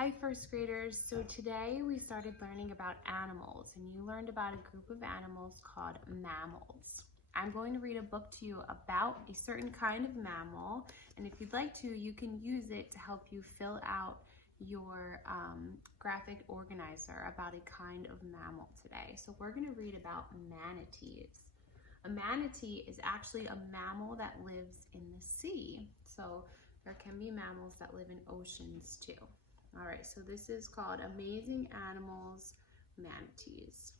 Hi first graders, so today we started learning about animals and you learned about a group of animals called mammals. I'm going to read a book to you about a certain kind of mammal, and if you'd like to, you can use it to help you fill out your graphic organizer about a kind of mammal today. So we're going to read about manatees. A manatee is actually a mammal that lives in the sea. So there can be mammals that live in oceans too. All right, so this is called Amazing Animals, Manatees.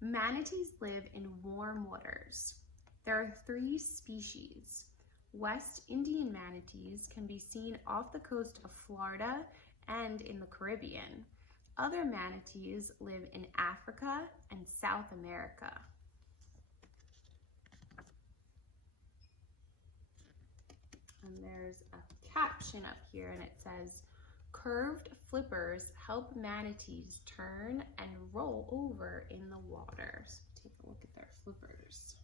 Manatees live in warm waters. There are 3 species. West Indian manatees can be seen off the coast of Florida and in the Caribbean. Other manatees live in Africa and South America. And there's a caption up here and it says, curved flippers help manatees turn and roll over in the water. So take a look at their flippers.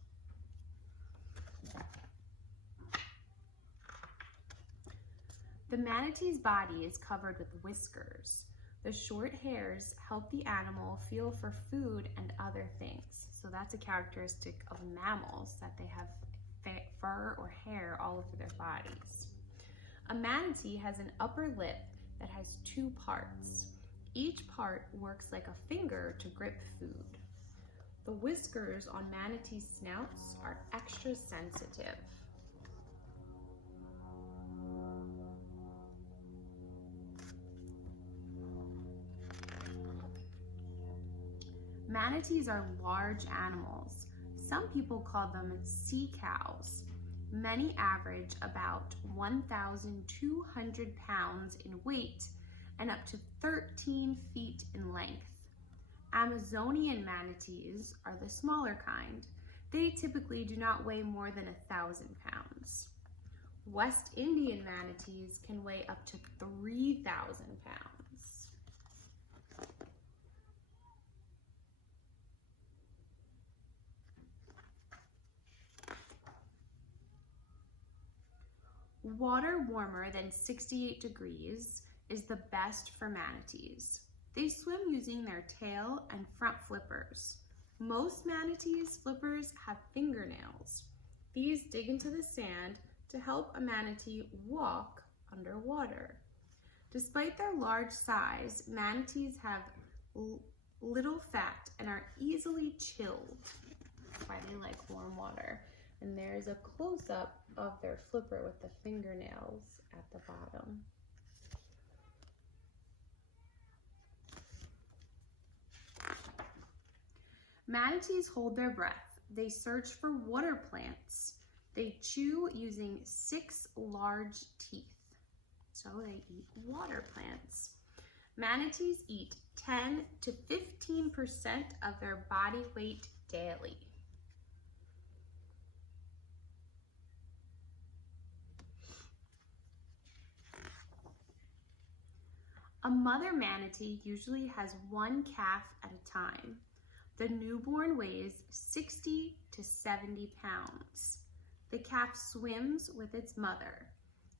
The manatee's body is covered with whiskers. The short hairs help the animal feel for food and other things. So that's a characteristic of mammals, that they have fur or hair all over their bodies. A manatee has an upper lip that has 2 parts. Each part works like a finger to grip food. The whiskers on manatee snouts are extra sensitive. Manatees are large animals. Some people call them sea cows. Many average about 1,200 pounds in weight and up to 13 feet in length. Amazonian manatees are the smaller kind. They typically do not weigh more than 1,000 pounds. West Indian manatees can weigh up to 3,000 pounds. Water warmer than 68 degrees is the best for manatees. They swim using their tail and front flippers. Most manatees' flippers have fingernails. These dig into the sand to help a manatee walk underwater. Despite their large size, manatees have little fat and are easily chilled. That's why they like warm water. And there's a close-up of their flipper with the fingernails at the bottom. Manatees hold their breath. They search for water plants. They chew using 6 large teeth. So they eat water plants. Manatees eat 10 to 15% of their body weight daily. A mother manatee usually has 1 calf at a time. The newborn weighs 60 to 70 pounds. The calf swims with its mother.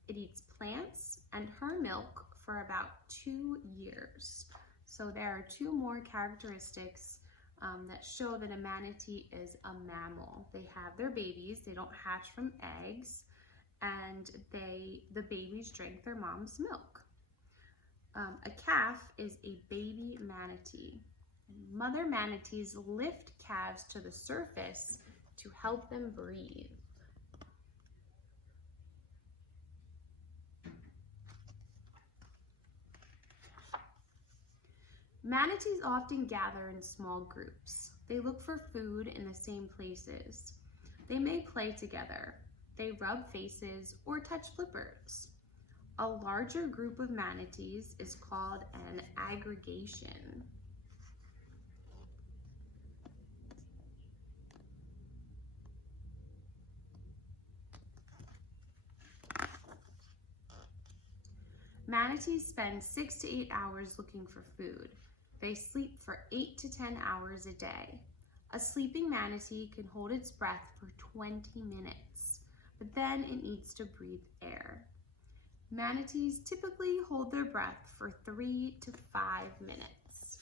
It eats plants and her milk for about 2 years. So there are 2 more characteristics that show that a manatee is a mammal. They have their babies, they don't hatch from eggs, and the babies drink their mom's milk. A calf is a baby manatee. Mother manatees lift calves to the surface to help them breathe. Manatees often gather in small groups. They look for food in the same places. They may play together. They rub faces or touch flippers. A larger group of manatees is called an aggregation. Manatees spend 6 to 8 hours looking for food. They sleep for 8 to 10 hours a day. A sleeping manatee can hold its breath for 20 minutes, but then it needs to breathe air. Manatees typically hold their breath for 3 to 5 minutes.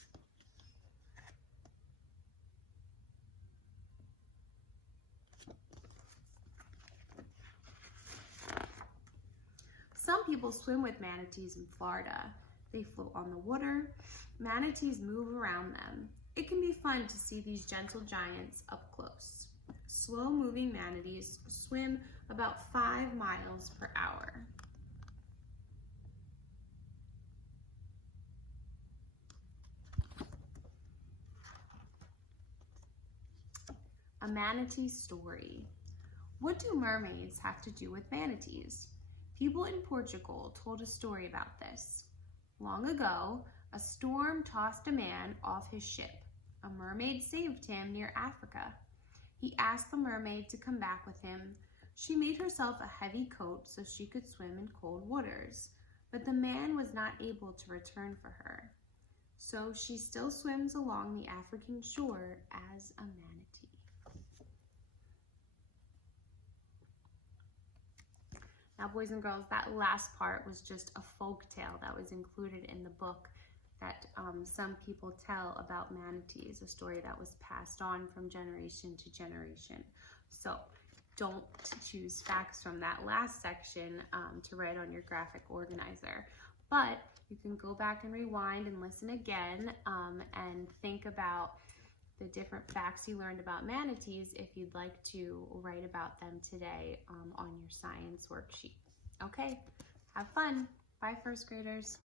Some people swim with manatees in Florida. They float on the water. Manatees move around them. It can be fun to see these gentle giants up close. Slow-moving manatees swim about 5 miles per hour. A manatee story. What do mermaids have to do with manatees? People in Portugal told a story about this. Long ago, a storm tossed a man off his ship. A mermaid saved him near Africa. He asked the mermaid to come back with him. She made herself a heavy coat so she could swim in cold waters, but the man was not able to return for her. So she still swims along the African shore as a manatee. Now, boys and girls, that last part was just a folk tale that was included in the book that some people tell about manatees, a story that was passed on from generation to generation. So don't choose facts from that last section to write on your graphic organizer, but you can go back and rewind and listen again and think about the different facts you learned about manatees if you'd like to write about them today on your science worksheet. Okay, have fun. Bye, first graders.